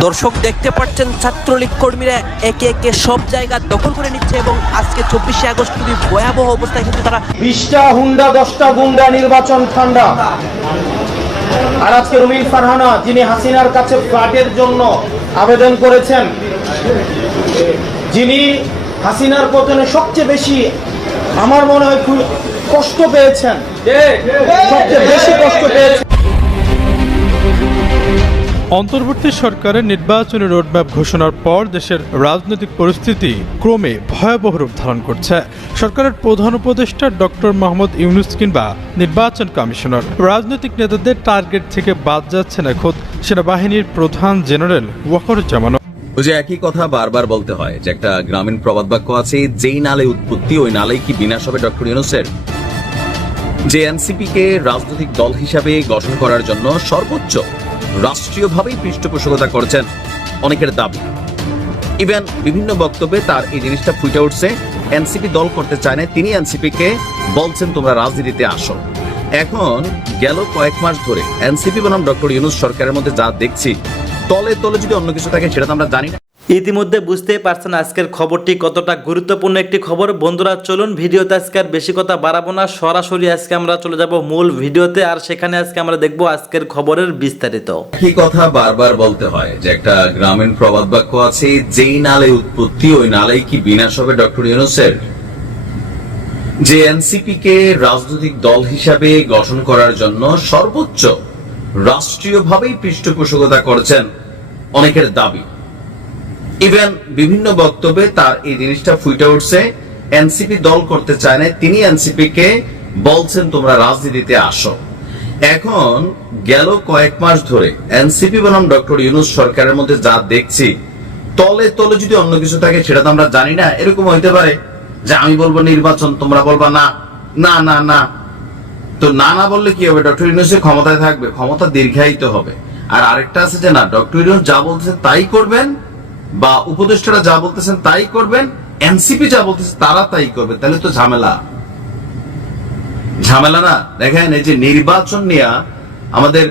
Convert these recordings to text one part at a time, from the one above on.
দর্শক দেখতে পাচ্ছেন ছাত্রলীগ কর্মীরা একে একে সব জায়গা দখল করে নিচ্ছে এবং আজকে 24শে আগস্ট খুবই ভয়াবহ অবস্থায় কিন্তু তারা 20টা হুন্ডা 10টা গুন্ডা নির্বাচন ঠান্ডা। আর আজকে রুমিন ফারহানা যিনি হাসিনার কাছে ফ্ল্যাটের জন্য আবেদন করেছেন, যিনি হাসিনার পতনে সবচেয়ে বেশি আমার মনে হয় কষ্ট পেয়েছেন, সবচেয়ে বেশি কষ্ট পেয়েছেন। অন্তর্বর্তী সরকারের নির্বাচনী রোডম্যাপ ঘোষণার পর দেশের রাজনৈতিক পরিস্থিতি ক্রমে ভয়াবহ রূপ ধারণ করছে। সরকারের প্রধান উপদেষ্টা ডক্টর মোহাম্মদ ইউনূস কিংবা নির্বাচন কমিশনার রাজনৈতিক নেতাদের টার্গেট থেকে বাদ যাচ্ছেন খোদ সেনাবাহিনীর প্রধান জেনারেল ওয়াকারুজ্জামান। ওই যে একই কথা বারবার বলতে হয় যে একটা গ্রামীণ প্রবাদ বাক্য আছে, যেই নালে উৎপত্তি ওই নালেই কি বিনাশ হবে ডক্টর ইউনূসের। যে এনসিপি কে রাজনৈতিক দল হিসাবে গঠন করার জন্য সর্বোচ্চ রাষ্ট্রীয়ভাবেই পৃষ্ঠপোষকতা করছেন অনেকের দাবি। ইভেন বিভিন্ন বক্তব্যে তার এই জিনিসটা ফুটে উঠছে। এনসিপি দল করতে চায় না, তিনি এনসিপি কে বলছেন তোমরা রাজনীতিতে আসো। এখন গেল কয়েক মাস ধরে এনসিপি বনাম ডক্টর ইউনূস সরকারের মধ্যে যা দেখছি, তলে তলে যদি অন্য কিছু থাকে সেটা তো আমরা জানি না। ইতিমধ্যে বুঝতেই পারছেন আজকের খবরটি কতটা গুরুত্বপূর্ণ একটি খবর। বন্ধুরা চলুন ভিডিওতে আজকে আর বেশি কথা বাড়াবো না, সরাসরি আজকে আমরা চলে যাব মূল ভিডিওতে। আর সেখানে আজকে আমরা দেখব আজকের খবরের বিস্তারিত। একই কথা বারবার বলতে হয় যে একটা গ্রামীণ প্রবাদ বাক্য আছে, যেই নালে উৎপত্তি ওই নালেই কি বিনাশ হবে ডক্টর ইউনূসের। যে এনসিপি কে রাজনৈতিক দল হিসাবে গঠন করার জন্য সর্বোচ্চ রাষ্ট্রীয়ভাবেই পৃষ্ঠপোষকতা করছেন অনেকের দাবি। ইভেন বিভিন্ন বক্তব্যে তার এই জিনিসটা ফুটে উঠছে। এনসিপি দল করতে চায় না, তিনি এনসিপি কে বলছেন তোমরা রাজনীতিতে আসো। এখন গেল কয়েক মাস ধরে এনসিপি বনাম ডক্টর ইউনূস সরকারের মধ্যে যা দেখছি, তলে তলে যদি অন্য কিছু থাকে সেটা তো আমরা জানি না। এরকম হইতে পারে যে আমি বলবো নির্বাচন, তোমরা বলবা না না না না। তো না না বললে কি হবে? ডক্টর ইউনূসের ক্ষমতায় থাকবে, ক্ষমতা দীর্ঘায়িত হবে। আর আরেকটা আছে যে না, ডক্টর ইউনূস যা বলতেছেন তাই করবেন, বা উপদেষ্টারা যা বলতেছেন তাই করবেন, এনসিপি যা বলতেছে তারা তাই করবে। তাহলে তো ঝামেলা ঝামেলা না। দেখেন এই যে নির্বাচন নিয়ে আমাদের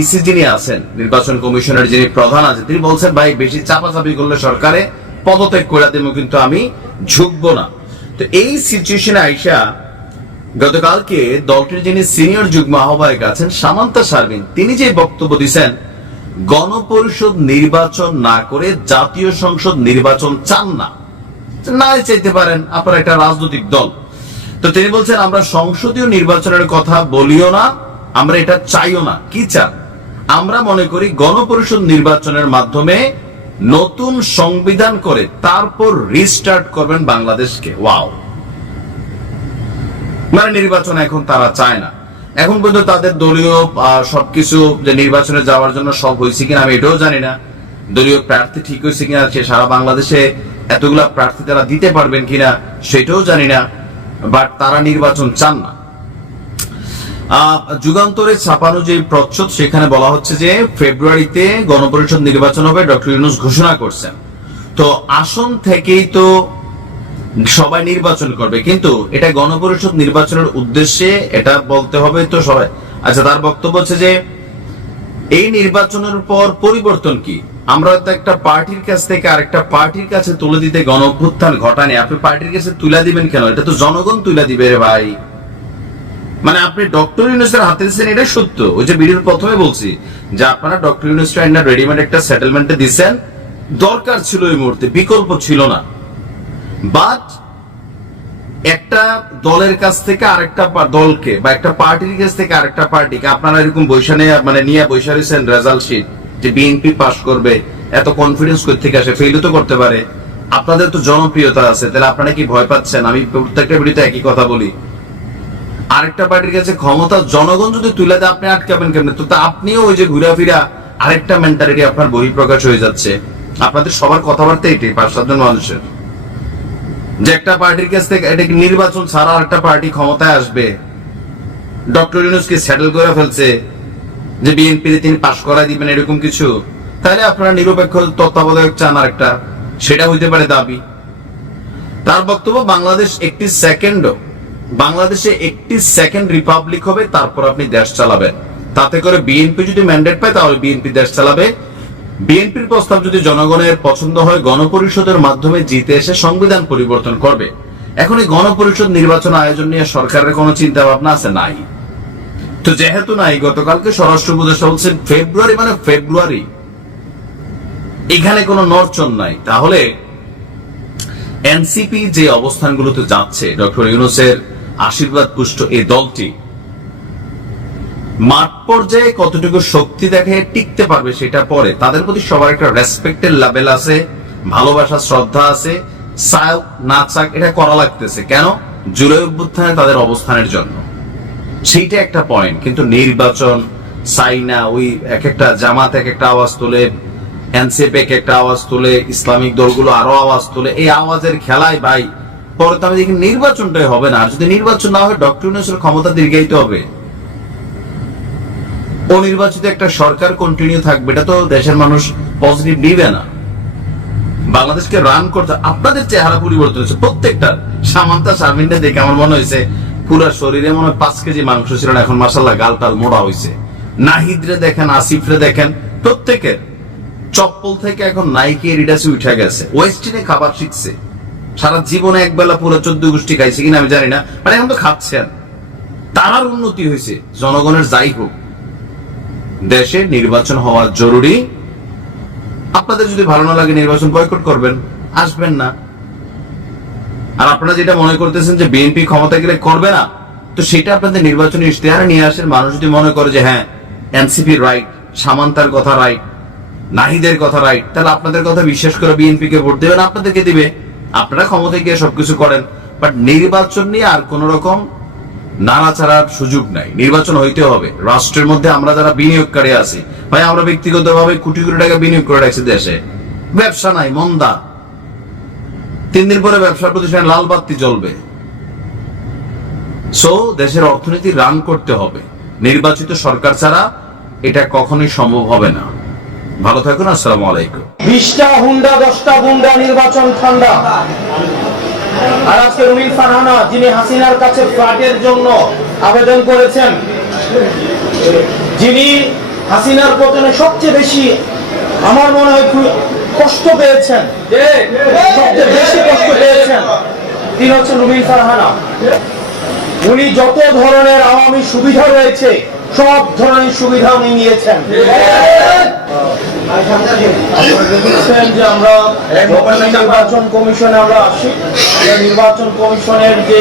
ইসি যিনি আছেন, নির্বাচন কমিশনের যিনি প্রধান আছে, তিনি বলছেন ভাই বেশি চাপাচাপি করলে সরকারে পদত্যাগ করে দেবো, কিন্তু আমি ঝুঁকবো না। তো এই সিচুয়েশনে আইসা গতকালকে দলটির যিনি সিনিয়র যুগ্ম আহ্বায়ক আছেন সামান্তা শারমিন, তিনি যে বক্তব্য দিচ্ছেন, গণপরিষদ নির্বাচন না করে জাতীয় সংসদ নির্বাচন চান না, নাই চাইতে পারেন, আপনারা একটা রাজনৈতিক দল। তো তিনি বলছেন আমরা সংসদীয় নির্বাচনের কথা বলিও না, আমরা এটা চাইও না। কি চান? আমরা মনে করি গণপরিষদ নির্বাচনের মাধ্যমে নতুন সংবিধান করে তারপর রিস্টার্ট করবেন বাংলাদেশকে। ওয়াও! মানে নির্বাচন এখন তারা চায় না। এখন পর্যন্ত তাদের দলীয় সবকিছু যে নির্বাচনে যাওয়ার জন্য সব হয়েছে কিনা আমি এটাও জানি না, দলীয় প্রার্থী ঠিক হয়েছে কিনা, সে সারা বাংলাদেশে এতগুলা প্রার্থী তারা দিতে পারবেন কিনা সেটাও জানি না, বাট তারা নির্বাচন চান না। যুগান্তরে ছাপানো যে প্রচ্ছদ, সেখানে বলা হচ্ছে যে ফেব্রুয়ারিতে গণপরিষদ নির্বাচন হবে, ডক্টর ইউনূস ঘোষণা করছেন। তো আসন থেকেই তো সবাই নির্বাচন করবে, কিন্তু এটা গণপরিষদ নির্বাচনের উদ্দেশ্যে এটা বলতে হবে তো সবাই। আচ্ছা, তার বক্তব্য হচ্ছে যে এই নির্বাচনের পর পরিবর্তন কি? আমরা তো একটা পার্টির কাছ থেকে আরেকটা পার্টির কাছে তুলে দিতে গণঅভ্যুত্থান ঘটানি, আপনি পার্টির কাছে তুলে দিবেন কেন? এটা তো জনগণ তুলে দিবে রে ভাই। মানে আপনি ডক্টর ইউনূসের হাতে দিচ্ছেন, এটা সত্য। ওই যে ভিডিওর প্রথমে বলছি যে আপনারা ডক্টর ইউনূসটা রেডিমেড একটা সেটেলমেন্টে দিচ্ছেন, দরকার ছিল এই মুহূর্তে, বিকল্প ছিল না। বাট একটা দলের কাছ থেকে আরেকটা দলকে বা একটা পার্টির কাছ থেকে আরেকটা পার্টিকে আপনারা এরকম বৈশানে মানে নিয়ে বৈশা রয়েছেন রেজাল্ট শিট যে বিএনপি পাস করবে, এত কনফিডেন্স কই থেকে আসে? ফেলও তো করতে পারে। আপনাদের তো জনপ্রিয়তা আছে, তাহলে আপনারা কি ভয় পাচ্ছেন? আমি প্রত্যেকটা ভিডিওতে একই কথা বলি, আরেকটা পার্টির কাছে ক্ষমতা জনগণ যদি তুলে দেয় আপনি আটকাবেন কেমনে? তো আপনিও ওই যে ঘুরাফিরা আরেকটা মেন্টালিটি আপনার বহিঃপ্রকাশ হয়ে যাচ্ছে। আপনাদের সবার কথাবার্তা এটাই, 5-7 জন মানুষের, যে একটা পার্টির কাছ থেকে এটা কি নির্বাচন ছাড়া আরেকটা পার্টি ক্ষমতায় আসবে? ডক্টর ইউনূসকে সেটেল করে ফেলছে যে বিএনপি তিনি পাস করাই দিবেন, এরকম কিছু। তাহলে আপনারা নিরপেক্ষ তত্ত্বাবধায়ক চান আরেকটা, সেটা হইতে পারে দাবি। তার বক্তব্য বাংলাদেশে একটি সেকেন্ড রিপাবলিক হবে, তারপর আপনি দেশ চালাবেন। তাতে করে বিএনপি যদি ম্যান্ডেট পায় তাহলে বিএনপি দেশ চালাবে, বিএনপির প্রস্তাব যদি জনগণের পছন্দ হয় গণপরিষদের মাধ্যমে জিতে এসে সংবিধান পরিবর্তন করবে। এখন এই গণপরিষদ নির্বাচন আয়োজন নিয়ে সরকারের কোনো চিন্তা ভাবনা আছে? নাই। তো যেহেতু নাই, গতকালকে স্বরাষ্ট্র উপদেষ্টা বলছেন ফেব্রুয়ারি মানে ফেব্রুয়ারি, এখানে কোনো নড়চড় নাই। তাহলে এনসিপি যে অবস্থানগুলোতে যাচ্ছে, ডক্টর ইউনূসের আশীর্বাদ পুষ্ট এই দলটি মাঠ পর্যায়ে কতটুকু শক্তি দেখে টিকতে পারবে সেটা পরে। তাদের প্রতি সবার একটা রেসপেক্টের লেভেল আছে, ভালোবাসা শ্রদ্ধা আছে। চাক না চাক এটা করা লাগতেছে। কেন? জুলাই অভ্যুত্থানে তাদের অবস্থানের জন্য, সেইটা একটা পয়েন্ট। কিন্তু নির্বাচন চাই না, ওই এক একটা জামাত এক একটা আওয়াজ তোলে, এনসিপি এক একটা আওয়াজ তোলে, ইসলামিক দলগুলো আরো আওয়াজ তোলে। এই আওয়াজের খেলায় ভাই পরে তো আমি দেখি নির্বাচনটাই হবে না। আর যদি নির্বাচন না হয় ডক্টর ইউনূসের ক্ষমতা দীর্ঘায়িত হবে, অনির্বাচিত একটা সরকার কন্টিনিউ থাকবে। এটা তো দেশের মানুষ পজিটিভ নিবে না। বাংলাদেশকে রান করতে আপনাদের চেহারা পরিবর্তন হয়েছে প্রত্যেকটা। সামান্তা শারমিনটা দেখে আমার মনে হয়েছে পুরো শরীরে মনে হয় 5 কেজি মাংস ছিল না, এখন মাশাআল্লাহ গালটাল মোটা হয়েছে। নাহিদরে দেখেন, আসিফরে দেখেন, প্রত্যেকের চপ্পল থেকে এখন নাইকি এডিডাসে উঠে গেছে। ওয়েস্টিনে খাবার শিখছে, সারা জীবনে একবেলা পুরো 14 গোষ্ঠী খাইছে কিনা আমি জানি না, মানে এখন তো খাচ্ছেন। তার উন্নতি হয়েছে। জনগণের যাই হোক, দেশে নির্বাচন হওয়া জরুরি। আপনাদের যদি ভালো না লাগে নির্বাচন বয়কট করবেন, আসবেন না। আর আপনারা যেটা মনে করতেছেন যে বিএনপি ক্ষমতা গেলে করবে না, তো সেটা আপনাদের নির্বাচনী ইশতেহারে নিয়ে আসেন। মানুষ যদি মনে করে যে হ্যাঁ এনসিপি রাইট, সামান্তার কথা রাইট, নাহিদের কথা রাইট, তাহলে আপনাদের কথা বিশ্বাস করে বিএনপি কে ভোট দেবেন, আপনাদেরকে দিবে। আপনারা ক্ষমতায় গিয়ে সবকিছু করেন, বাট নির্বাচন নিয়ে আর কোন রকম নাড়াচাড়ার সুযোগ নাই। নির্বাচন হইতে হবে। রাষ্ট্রের মধ্যে আমরা যারা বিনিয়োগকারী আছি ভাই, আমরা ব্যক্তিগতভাবে কোটি কোটি টাকা বিনিয়োগ করে রাখছি দেশে। ব্যবসা নাই, মন্দা। 3 দিন পরে ব্যবসার প্রতিষ্ঠানে লাল বাতি জ্বলবে। সো দেশের অর্থনীতি রান করতে হবে। নির্বাচিত সরকার ছাড়া এটা কখনোই সম্ভব হবে না। ভালো থাকুন। আসসালামু আলাইকুম। 20টা হুন্ডা 10টা গুন্ডা, নির্বাচন ঠান্ডা। আর আজকে রুমিল ফারহানা, যিনি হাসিনার কাছে ফ্ল্যাটের জন্য আবেদন করেছেন, যিনি হাসিনার পতনে সবচেয়ে বেশি আমার মনে হয় কষ্ট পেয়েছেন, সবচেয়ে বেশি কষ্ট পেয়েছেন, তিনি হচ্ছেন রুমিল ফারহানা। উনি যত ধরনের আওয়ামী সুবিধা রয়েছে সব ধরনের সুবিধা উনি নিয়েছেন। যে আমরা নির্বাচন কমিশনে আমরা আসি, নির্বাচন কমিশনের যে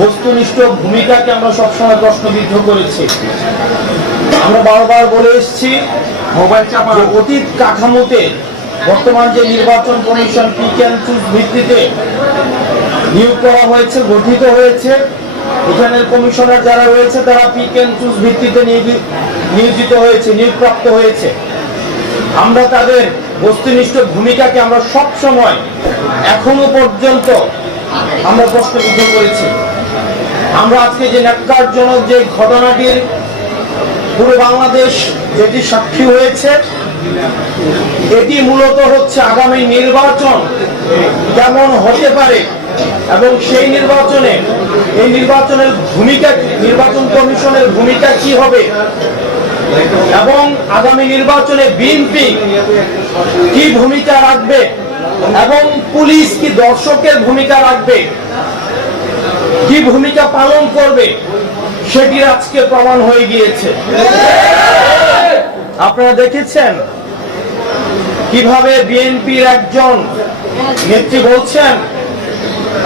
বস্তুনিষ্ঠ ভূমিকাকে আমরা সবসময় প্রশ্নবিদ্ধ করেছি। আমরা বারবার বলে এসেছি যে অতীত কাঠামোতে বর্তমান যে নির্বাচন কমিশন পিক অ্যান্ড চুজ ভিত্তিতে নিয়োগ করা হয়েছে, গঠিত হয়েছে, এখানের কমিশনার যারা রয়েছে তারা পিক অ্যান্ড চুজ ভিত্তিতে নিয়োজিত হয়েছে, নিয়োগপ্রাপ্ত হয়েছে। আমরা তাদের বস্তুনিষ্ঠ ভূমিকাকে আমরা সব সময় এখনো পর্যন্ত আমরা প্রশ্নবিদ্ধ করেছি। আমরা আজকে যে ন্যাক্কারজনক যে ঘটনাটির পুরো বাংলাদেশ যেটি সাক্ষী হয়েছে, এটি মূলত হচ্ছে আগামী নির্বাচন কেমন হতে পারে এবং সেই নির্বাচনে এই নির্বাচনের ভূমিকা, নির্বাচন কমিশনের ভূমিকা কি হবে এবং আগামী নির্বাচনে বিএনপি কি ভূমিকা রাখবে এবং পুলিশ কি দর্শকের ভূমিকা রাখবে, কি ভূমিকা পালন করবে, সেটির আজকে প্রমাণ হয়ে গিয়েছে। আপনারা দেখেছেন কিভাবে বিএনপির একজন নেত্রী বলছেন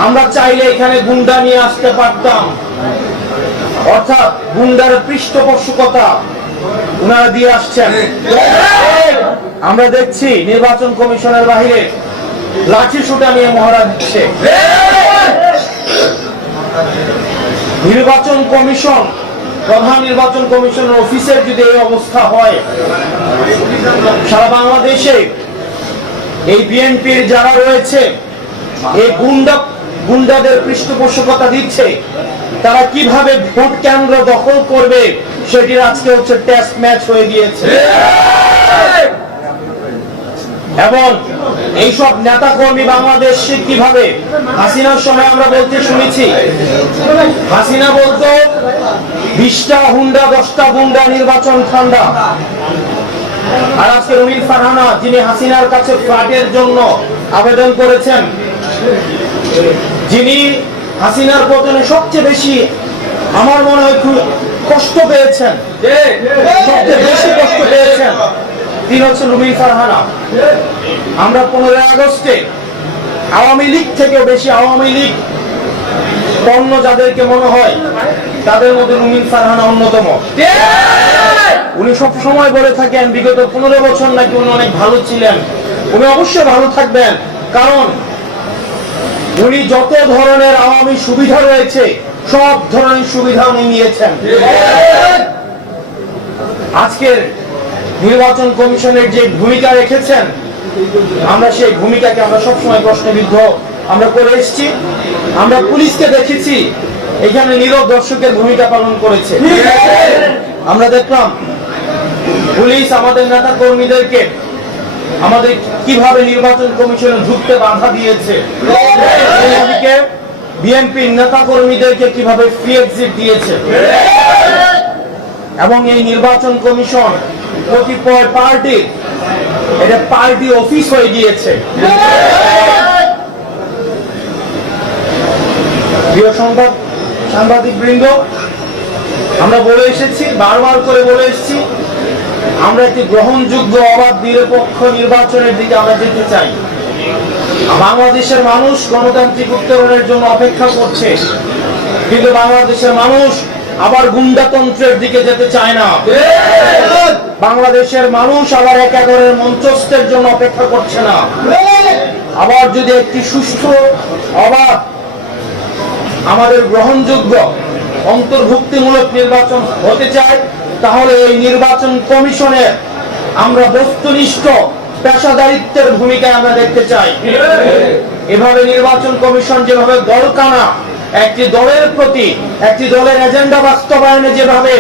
আমরা চাইলে এখানে গুন্ডা নিয়ে আসতে পারতাম, অর্থাৎ গুন্ডার পৃষ্ঠপোষকতা উনারা দিয়ে আসছেন। আমরা দেখছি নির্বাচন কমিশনের বাইরে লাঠি সুটা নিয়ে মহড়া দিচ্ছে। নির্বাচন কমিশন, প্রধান নির্বাচন কমিশনের অফিসের যদি এই অবস্থা হয়, সারা বাংলাদেশে এই বিএনপির যারা রয়েছে এই গুন্ডাদের পৃষ্ঠপোষকতা দিচ্ছে, তারা কিভাবে ভোট কেন্দ্র দখল করবে সেটির আজকে হচ্ছে টেস্ট ম্যাচ হয়ে গিয়েছে। এবং এইসব নেতা কর্মী বাংলাদেশে কিভাবে হাসিনার সময় আমরা বলতে শুনেছি, হাসিনা বলতো 20টা হুন্ডা 10টা গুন্ডা, নির্বাচন ঠান্ডা। আর আজকে রুমিন ফারহানা যিনি হাসিনার কাছে ফ্ল্যাটের জন্য আবেদন করেছেন, যিনি হাসিনার পতনে সবচেয়ে বেশি আমার মনে হয় খুব কষ্ট পেয়েছেন, সবচেয়ে বেশি কষ্ট পেয়েছেন, তিনি হচ্ছেন রুমিন ফারহানা। আমরা 15 আগস্টে আওয়ামী লীগ থেকেও বেশি আওয়ামী লীগ পণ্য যাদেরকে মনে হয় তাদের মধ্যে রুমিন ফারহানা অন্যতম। উনি সব সময় বলে থাকেন বিগত 15 বছর নাকি উনি অনেক ভালো ছিলেন। উনি অবশ্যই ভালো থাকবেন, কারণ উনি যত ধরনের আওয়ামী সুবিধা রয়েছে সব ধরনের সুবিধা উনি নিয়েছেন। আজকের নির্বাচন কমিশনের যে ভূমিকা রেখেছেন, আমরা সেই ভূমিকাকে আমরা সবসময় প্রশ্নবিদ্ধ আমরা করে এসেছি। আমরা পুলিশকে দেখেছি এখানে নীরব দর্শকের ভূমিকা পালন করেছে। আমরা দেখলাম পুলিশ আমাদের নেতা কর্মীদেরকে আমাদের কিভাবে নির্বাচন কমিশনে ঢুকতে বাধা দিয়েছে, বিএনপি নেতা কর্মীদেরকে কিভাবে ফ্রি এক্সিট দিয়েছে, এবং এই নির্বাচন কমিশন কতিপয় পার্টি এটা পার্টি অফিস হয়ে গিয়েছে। প্রিয় সাংবাদিক বৃন্দ, আমরা বলে এসেছি, বারবার করে বলে এসেছি, আমরা একটি গ্রহণযোগ্য অবাধ নিরপেক্ষ নির্বাচনের দিকে আমরা যেতে চাই। বাংলাদেশের মানুষ গণতান্ত্রিক উত্তরণের জন্য অপেক্ষা করছে, কিন্তু বাংলাদেশের মানুষ আবার গুন্ডাতন্ত্রের দিকে যেতে চায় না। বাংলাদেশের মানুষ আবার একাধারের মঞ্চস্থের জন্য অপেক্ষা করছে না। আবার যদি একটি সুষ্ঠু অবাধ আমাদের গ্রহণযোগ্য অন্তর্ভুক্তিমূলক নির্বাচন হতে চায়, তাহলে এই নির্বাচন কমিশনের আমরা বস্তুনিষ্ঠ পেশাদারিত্বের ভূমিকায় আমরা দেখতে চাই। এভাবে নির্বাচন কমিশন যেভাবে দলকানা একটি দলের প্রতি একটি দলের এজেন্ডা বাস্তবায়নে যেভাবে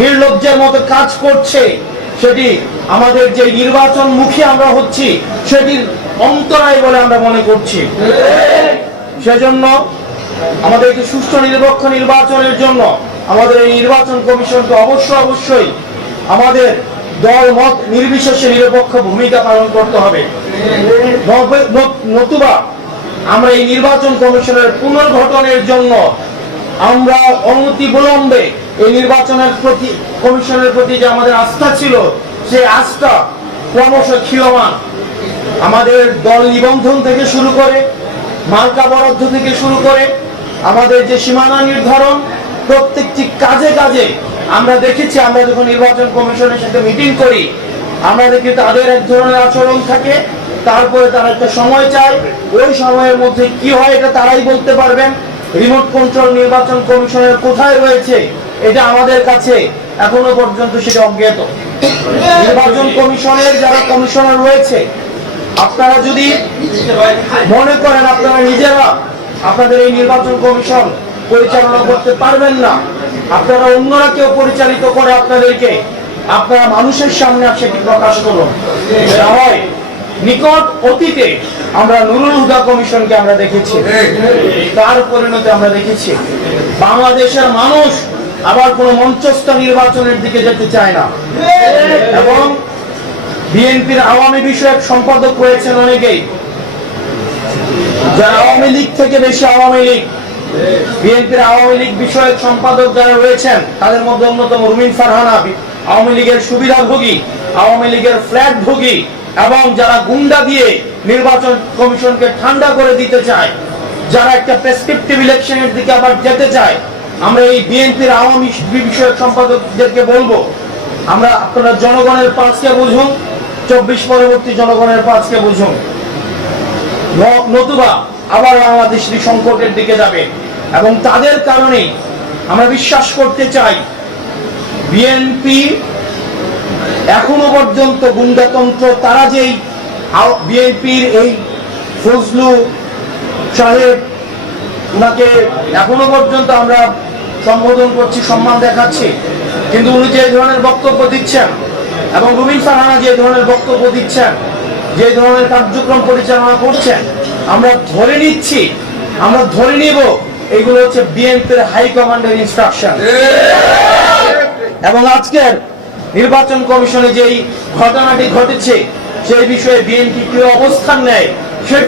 নির্লজ্জের মতো কাজ করছে, সেটি আমাদের যে নির্বাচন মুখী আমরা হচ্ছি সেটির অন্তরায় বলে আমরা মনে করছি। সেজন্য আমাদেরকে সুষ্ঠু নিরপেক্ষ নির্বাচনের জন্য আমাদের এই নির্বাচন কমিশনকে অবশ্যই আমাদের দল মত নির্বিশেষে নিরপেক্ষ ভূমিকা পালন করতে হবে। নতুবা আমরা এই নির্বাচন কমিশনের পুনর্গঠনের জন্য আমরা অনতি বিলম্বে এই নির্বাচনের প্রতি কমিশনের প্রতি যে আমাদের আস্থা ছিল, সেই আস্থা ক্রমশ ক্ষীয়মান। আমাদের দল নিবন্ধন থেকে শুরু করে, মার্কা বরাদ্দ থেকে শুরু করে, আমাদের যে সীমানা নির্ধারণ, প্রত্যেকটি কাজে কাজে আমরা দেখেছি, আমরা যখন নির্বাচন কমিশনের সাথে মিটিং করি আমরা দেখি তাদের এক ধরনের আচরণ থাকে, তারপরে তারা একটা সময় চায়, ওই সময়ের মধ্যে কি হয় এটা তারাই বলতে পারবেন। রিমোট কন্ট্রোল নির্বাচন কমিশনের কোথায় রয়েছে এটা আমাদের কাছে এখনো পর্যন্ত সেটা অজ্ঞাত। নির্বাচন কমিশনের যারা কমিশনার রয়েছে, আপনারা যদি মনে করেন আপনারা নিজেরা আপনাদের এই নির্বাচন কমিশন পরিচালনা করতে পারবেন না, আপনারা অন্যরা কেউ পরিচালিত করে আপনাদেরকে, আপনারা মানুষের সামনে সেটি প্রকাশ করুন। হয় নিকট অতীতে আমরা নুরুল হুদা কমিশনকে আমরা দেখেছি, তার পরিণতি আমরা দেখেছি। বাংলাদেশের মানুষ আবার কোন মঞ্চস্থ নির্বাচনের দিকে যেতে চায় না, এবং বিএনপির আওয়ামী বিষয়ক সম্পাদক রয়েছেন অনেকেই, যারা আওয়ামী লীগ থেকে বেশি আওয়ামী লীগ। বিএনপির আওয়ামী লীগ বিষয়ক সম্পাদক যারা রয়েছেন তাদের মধ্যে অন্যতম রুমিন ফারহানা, আওয়ামী লীগের সুবিধাভোগী, আওয়ামী লীগের ফ্ল্যাট ভোগী, এবং যারা গুন্ডা দিয়ে নির্বাচন কমিশনকে ঠান্ডা করে দিতে চায়, যারা একটা প্রেসক্রিপটিভ ইলেকশনের দিকে আবার যেতে চায়। আমরা এই বিএনপির আওয়ামী বিষয়ক সম্পাদকদেরকে বলবো, আমরা আপনারা জনগণের পাঁচকে বুঝুন, 24 পরবর্তী জনগণের পাঁচকে বুঝুন, নতুবা আবার বাংলাদেশ সংকটের দিকে যাবে। এবং তাদের কারণেই আমরা বিশ্বাস করতে চাই বিএনপি এখনো পর্যন্ত গুন্ডাতন্ত্র, তারা যেই বিএনপির এই ফজলু সাহেব, উনাকে এখনো পর্যন্ত আমরা সম্বোধন করছি, সম্মান দেখাচ্ছি, কিন্তু উনি যে ধরনের বক্তব্য দিচ্ছেন এবং রুমিন ফারহানা যে ধরনের বক্তব্য দিচ্ছেন, যে ধরনের কার্যক্রম পরিচালনা করছেন, আমরা ধরে নিচ্ছি, আমরা ধরে নিব এগুলো হচ্ছে বিএনপির হাই কমান্ডের ইনস্ট্রাকশন। এবং আজকের নির্বাচন কমিশনে যেই ঘটনাটি ঘটেছে সেই বিষয়ে বিএনপি কি অবস্থান নেয় সে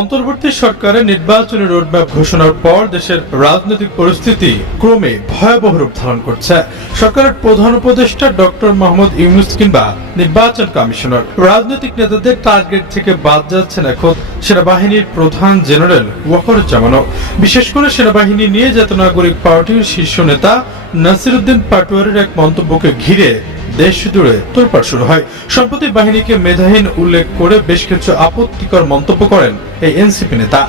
অন্তর্বর্তী সরকারের নির্বাচনী রোডম্যাপ ঘোষণার পর দেশের রাজনৈতিক পরিস্থিতি ক্রমে ভয়াবহ রূপ ধারণ করছে। সরকারের প্রধান উপদেষ্টা ডক্টর মোহাম্মদ ইউনূস কিংবা নির্বাচন কমিশনার রাজনৈতিক নেতাদের টার্গেট থেকে বাদ যাচ্ছেন এখন সেনাবাহিনীর প্রধান জেনারেল ওয়াকারুজ্জামানও। বিশেষ করে সেনাবাহিনী নিয়ে জাতীয় নাগরিক পার্টির শীর্ষ নেতা নাসিরউদ্দিন পাটোয়ারির এক মন্তব্যকে ঘিরে দেশ জুড়ে তোলপাড় শুরু হয়। সম্প্রতি বাহিনীকে মেধাহীন উল্লেখ করে বেশ কিছু আপত্তিকর মন্তব্য করেন এই এনসিপি নেতা।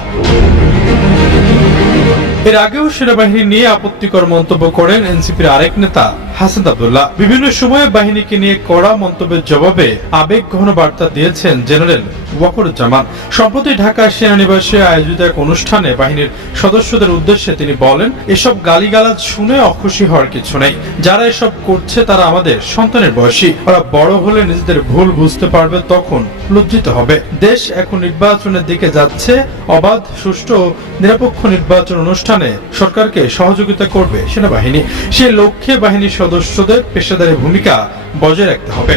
এর আগেও সেনাবাহিনী নিয়ে আপত্তিকর মন্তব্য করেন এনসিপির আরেক নেতা হাসান আব্দুল্লাহ। বিভিন্ন সময়ে বাহিনীকে নিয়ে কড়া মন্তব্যের জবাবে আবেগঘন বার্তা দিয়েছেন জেনারেল ওয়াকারুজ্জামান। সম্প্রতি ঢাকা সেনানিবাসে আয়োজিত এক অনুষ্ঠানে বাহিনীর সদস্যদের উদ্দেশ্যে তিনি বলেন, এসব গালিগালাজ শুনে অখুশি হওয়ার কিছু নেই। যারা এসব করছে তারা আমাদের সন্তানের বয়সী। ওরা বড় হলে নিজেদের ভুল বুঝতে পারবে, তখন লজ্জিত হবে। দেশ এখন নির্বাচনের দিকে যাচ্ছে। অবাধ, সুষ্ঠু ও নিরপেক্ষ নির্বাচন অনুষ্ঠানে সরকারকে সহযোগিতা করবে সেনাবাহিনী। সেই লক্ষ্যে বাহিনীর সদস্যদের পেশাদারী ভূমিকা বজায় রাখতে হবে।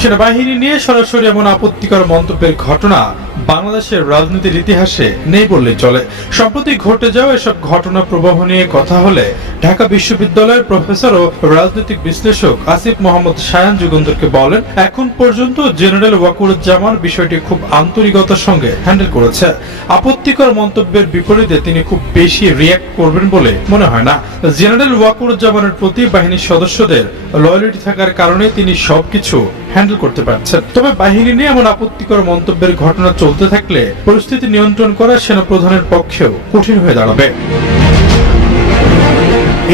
সেনাবাহিনী নিয়ে সরাসরি এমন আপত্তিকর মন্তব্যের ঘটনা বাংলাদেশের রাজনীতির ইতিহাসে নেই বললেই চলে। সম্প্রতি ঘটে যাওয়া এসব ঘটনা প্রবাহ নিয়ে কথা হলে ঢাকা বিশ্ববিদ্যালয়ের প্রফেসর ও রাজনৈতিক বিশ্লেষক আসিফ মোহাম্মদ শায়ান যুগন্তরকে বলেন, এখন পর্যন্ত জেনারেল ওয়াকারুজ্জামান বিষয়টি খুব আন্তরিকতার সঙ্গে হ্যান্ডেল করেছে। আপত্তিকর মন্তব্যের বিপরীতে তিনি খুব বেশি রিয়্যাক্ট করবেন বলে মনে হয় না। জেনারেল ওয়াকারুজ্জামানের প্রতি বাহিনীর সদস্যদের লয়ালিটি থাকার কারণে তিনি সবকিছু হ্যান্ডেল করতে পারছেন। তবে বাহিনী নিয়ে এমন আপত্তিকর মন্তব্যের ঘটনা চলতে থাকলে পরিস্থিতি নিয়ন্ত্রণ করা সেনাপ্রধানের পক্ষেও কঠিন হয়ে দাঁড়াবে।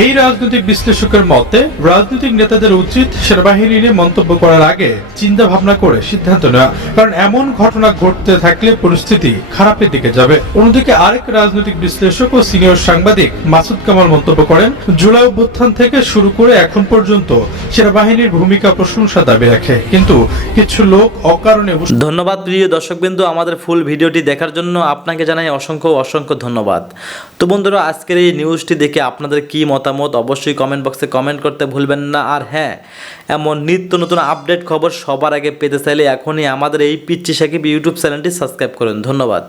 এই রাজনৈতিক বিশ্লেষকের মতে রাজনৈতিক নেতাদের উচিত সেনাবাহিনী নিয়ে মন্তব্য করার আগে চিন্তা ভাবনা করে সিদ্ধান্ত নেওয়া, কারণ এমন ঘটনা ঘটতে থাকলে পরিস্থিতি খারাপের দিকে যাবে। অন্যদিকে আরেক রাজনৈতিক বিশ্লেষক ও সিনিয়র সাংবাদিক মাসুদ কামাল মন্তব্য করেন, জুলাই অভ্যুত্থান থেকে শুরু করে এখন পর্যন্ত সেনাবাহিনীর ভূমিকা প্রশংসা দাবি রাখে, কিন্তু কিছু লোক অকারণে। ধন্যবাদ প্রিয় দর্শকবৃন্দ, আমাদের ফুল ভিডিওটি দেখার জন্য আপনাকে জানাই অসংখ্য অসংখ্য ধন্যবাদ। তো বন্ধুরা, আজকের এই নিউজটি দেখে আপনাদের কি মতামত অবশ্যই কমেন্ট বক্সে কমেন্ট করতে ভুলবেন না। আর হ্যাঁ, এমন নিত্য নতুন আপডেট খবর সবার আগে পেতে চাইলে এখনই আমাদের এই পিচ্চি সাকিব ইউটিউব চ্যানেলটি সাবস্ক্রাইব করুন। ধন্যবাদ।